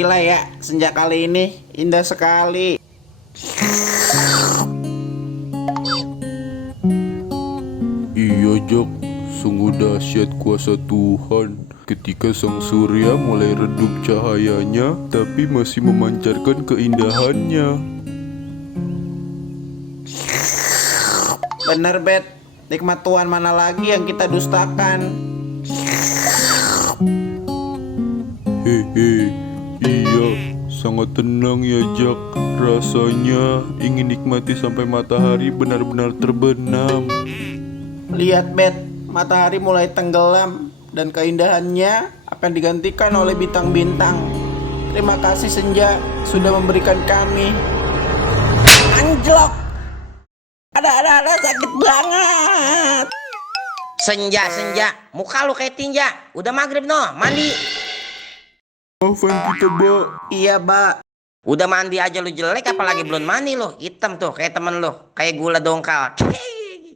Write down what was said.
Gila ya, senja kali ini indah sekali. Iya Jak, sungguh dahsyat kuasa Tuhan ketika sang surya mulai redup cahayanya tapi masih memancarkan keindahannya. Bener Bet, nikmat Tuhan mana lagi yang kita dustakan? Hehe, iya, sangat tenang ya Jak. Rasanya ingin nikmati sampai matahari benar-benar terbenam. Lihat Bet, matahari mulai tenggelam dan keindahannya akan digantikan oleh bintang-bintang. Terima kasih senja sudah memberikan kami. Anjlok! Ada sakit banget. Senja, muka lu kayak tinja. Udah maghrib no, mandi. Maafkan kita, Mbak. Iya, Mbak. Udah mandi aja lu jelek, apalagi belum mandi lu. Hitam tuh kayak temen lu, kayak gula dongkal.